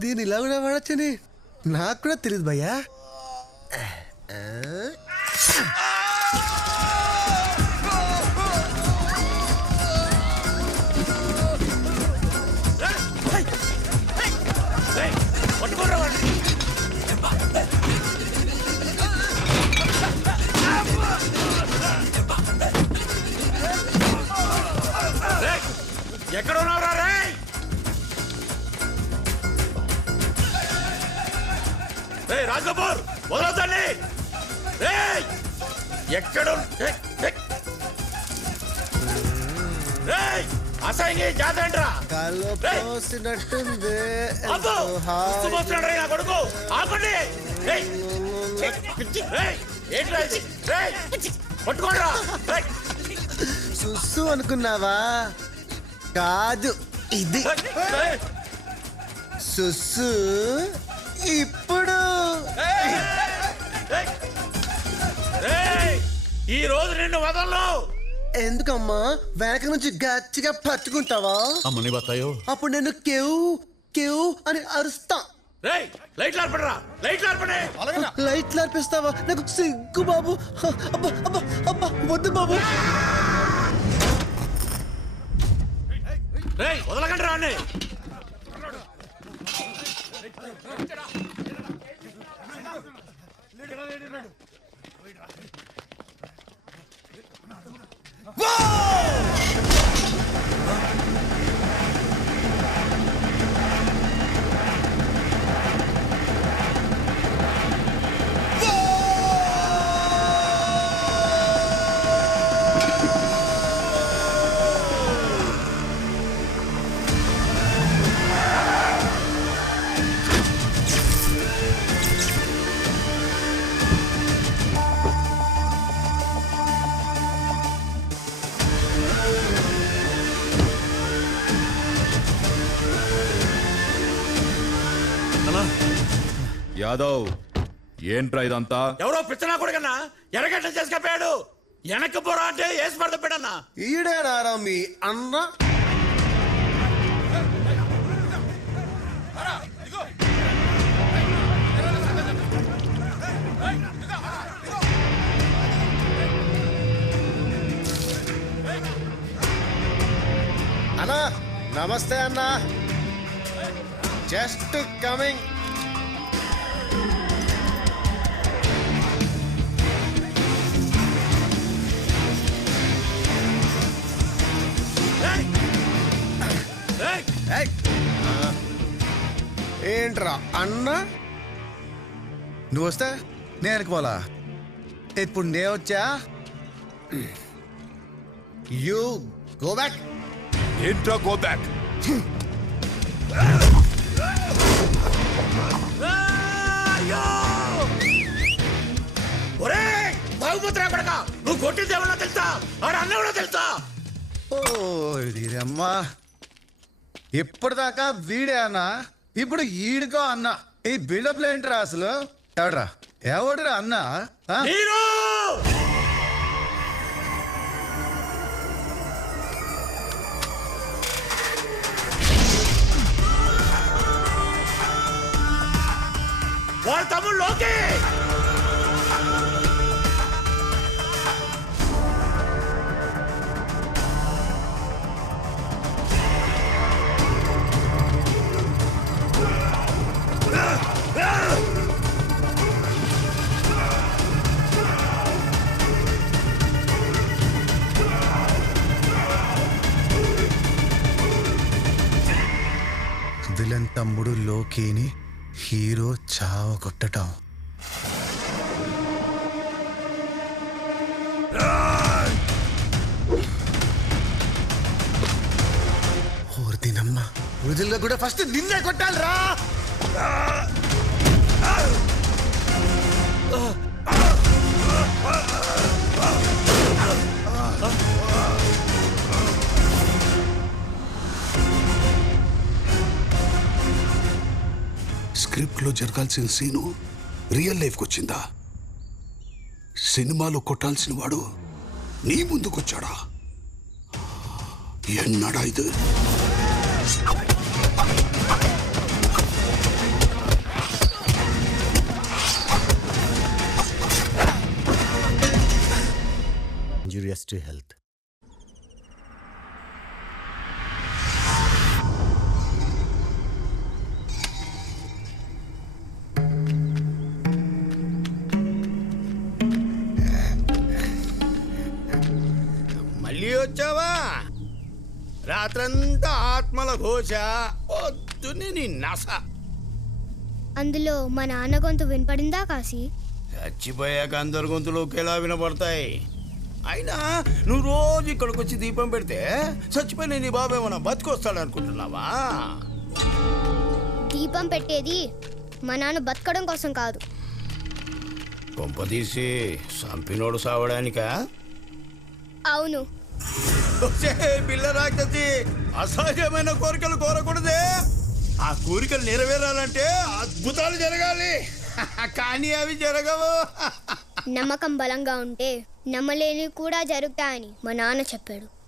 దీని ఇలా కూడా వాడచ్చని? నాకు కూడా తెలియదు భయ్యా. రేయ్ రాజకపూర్ వదలొద్దండి ఎక్కడ అసహ్యంగా ఈ జాతర ఏంట్రా? కాల్లో ఏయ్! పోసినట్టుంది. అబ్బో ఎంతో హాయిగా. వస్తున్నాడు రే నా కొడుకు. ఆపండి. పట్టుకోండిరా. సుస్సు అనుకున్నావా? కాదు ఇది. సుస్సు ఇప్పుడు ఈ రోజు నిన్ను వదలను! ఎందుకమ్మా? వెనక నుంచి గట్టిగా పట్టుకుంటావా? అమ్మని బతాయో అప్పుడు నేను కేవ్ కేవ్ అని అరుస్తా. రేయ్ లైట్లు ఆర్పడరా? లైట్లు ఆర్పడే! లైట్లు అర్పిస్తావా నాకు సిగ్గు బాబు. అబ్బా అబ్బా అబ్బా వద్దు బాబు. రేయ్ వదలకండి రా అన్నీ యాదవ్ ఏంట్రా ఇదంతా? ఎవరో పిచ్చనా కొడుకన్నా? ఎరగట్ల చేసుకపోయాడు. వెనక్కి పోరా అంటే వేసి పడతాడన్నా ఈడేనారా మీ అన్న? అన్నా నమస్తే అన్నా. జస్ట్ కమింగ్ ఏంట్రా అన్న? నువ్వు వస్తే నేను వెనకపోలా ఇప్పుడు నేను వచ్చా? యూ గో బ్యాక్ ఏంట్రా గో బ్యాక్ ఒరే బాగుపోతున్నా కొడక. నువ్వు కొట్టింది ఎవరో తెలుసా? ఆడ అన్న ఎవరో తెలుసా? ఓ అమ్మా. ఇప్పటిదాకా వీడే అన్న. ఇప్పుడు ఈడుకో అన్న. ఈ బిల్డప్ ఏంట్రా అసలు? ఎవడ్రా? ఎవడురా అన్నా? తమ్ముడు లోకేని హీరో చావ కొట్టటం దినమ్మ రోజుల్లో కూడా ఫస్ట్ నిన్నే కొట్టాలి రా జరగాల్సిన సీను రియల్ లైఫ్కి వచ్చిందా? సినిమాలో కొట్టాల్సిన వాడు నీ ముందుకొచ్చాడా? ఎన్నడా ఇది? Injurious to health. రాత్రంతా ఆత్మల ఘోష. పొద్దున్నే నీ నస. అందులో మా నాన్న గొంతు వినపడిందా కాశీ? చచ్చిపోయాక అందరి గొంతులు ఒకేలా వినపడతాయి. అయినా నువ్వు రోజు ఇక్కడికి వచ్చి దీపం పెడితే చచ్చిపోయిన నీ బాబు ఏమన్నా బతికొస్తాడు అనుకుంటున్నావా దీపం పెట్టేది మా నాన్న బతకడం కోసం కాదు. కొంపదీసి సంపినోడు సావడానికా? అవును. పిల్ల రాక్షసి అసహజమైన కోరికలు కోరకూడదే. ఆ కోరికలు నెరవేరాలంటే అద్భుతాలు జరగాలి. కానీ అవి జరగవు. నమ్మకం బలంగా ఉంటే నమ్మలేని కూడా జరుగుతాయని మా నాన్న చెప్పాడు.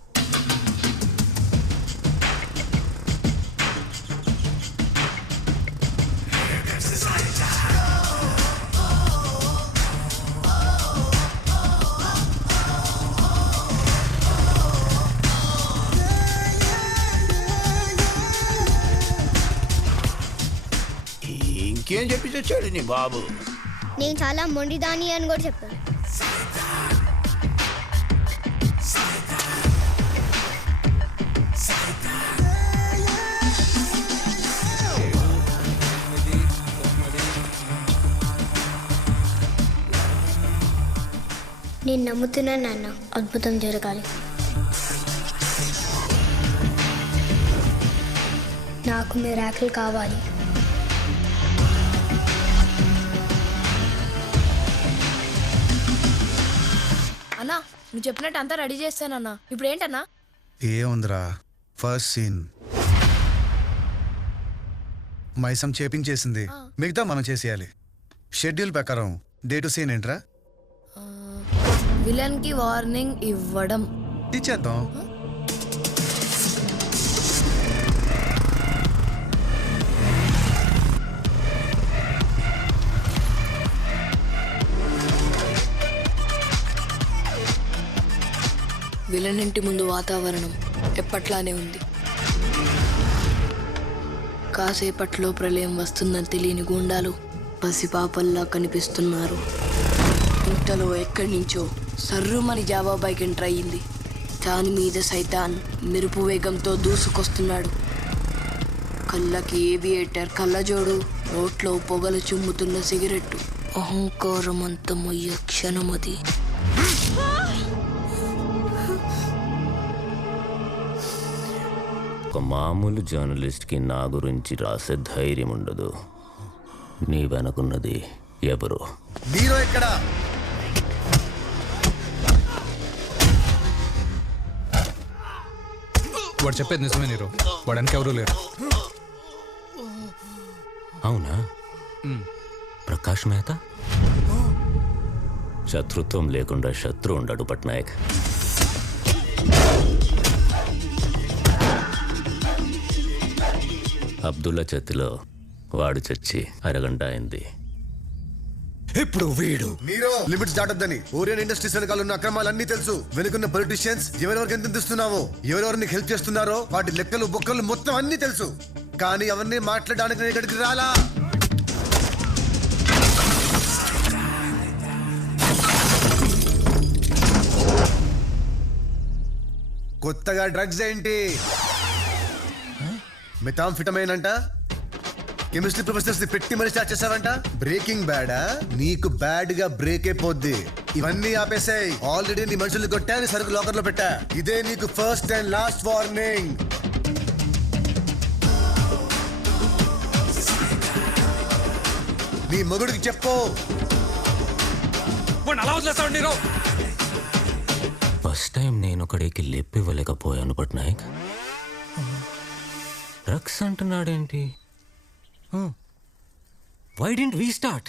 ఇంకేం చెప్పి తెచ్చాడు నీ బాబు? నేను చాలా మొండిదాని అని కూడా చెప్పాను. నేను నమ్ముతున్నాను నాన్న అద్భుతం జరగాలి. నాకు మిరాకిల్ కావాలి. నువ్వు చెప్పినట్టు అంతా రెడీ చేస్తానన్నా. ఇప్పుడు ఏంటన్నా ఏముందిరా? ఫస్ట్ సీన్ మైసం చేపించేసింది. మిగతా మనం చేసేయాలి. షెడ్యూల్ ప్రకారం డే టు సీన్ ఏంట్రా విలన్కి వార్నింగ్ ఇవ్వడం. ఇచ్చేద్దాం విలనింటి ముందు వాతావరణం ఎప్పట్లానే ఉంది. కాసేపట్లో ప్రళయం వస్తుందని తెలియని గూండాలు పసిపాపల్లా కనిపిస్తున్నారు. ఇంతలో ఎక్కడి నుంచో సర్రుమని జావా బైక్ ఎంటర్ అయ్యింది. దాని మీద సైతాన్ మెరుపు వేగంతో దూసుకొస్తున్నాడు. కళ్ళకి ఏవియేటర్ కళ్ళజోడు నోట్లో పొగలు చుమ్ముతున్న సిగరెట్టు. అహంకారమంతమయ్యే క్షణమది. ఒక మామూలు జర్నలిస్ట్కి నా గురించి రాసే ధైర్యం ఉండదు. నీ వెనకున్నది ఎవరు? హీరో ఎక్కడ? వాడు చెప్పేది నిజమే నీరు వాడానికి ఎవరూ లేరు. అవునా? ప్రకాష్ మేత? శత్రుత్వం లేకుండా శత్రు ఉండడు పట్నాయక్. అబ్దుల్లా చేతిలో వాడు చచ్చి అరగంట అయింది. ఇప్పుడు వీడు. మీరు లిమిట్స్ దాటొద్దని ఓరియన్ ఇండస్ట్రీస్ వెనకాల ఉన్న అక్రమాలన్నీ తెలుసు. వెనుకున్న పొలిటీషియన్స్ ఎవరెవరికి ఎంత ఇస్తున్నావో ఎవరెవరిని హెల్ప్ చేస్తున్నారో వాటి లెక్కలు బొక్కలు మొత్తం అన్ని తెలుసు. కానీ అవన్నీ మాట్లాడడానికి నేను ఇక్కడికి రాలా? కొత్తగా డ్రగ్స్ ఏంటి? మితాంఫిటమైన్ అంట కెమిస్ట్రీ ప్రొఫెసర్స్ని పెట్టి మరి స్టార్ట్ చేసావంట బ్రేకింగ్ బ్యాడా? నీకు బ్యాడ్గా బ్రేక్ అయిపోద్ది ఇవన్నీ ఆపేసాయి. ఆల్రెడీ నీ మనుషులు కొట్టా నీ సరుకు లాకర్లో పెట్టా. ఇదే నీకు ఫస్ట్ అండ్ లాస్ట్ వార్నింగ్. నీ మొగుడికి చెప్పు. ఫస్ట్ టైం నేను ఒకడికి లెప్పివ్వలేకపోయాను Patnaik. Drugs అంటున్నాడేంటి? Why didn't we start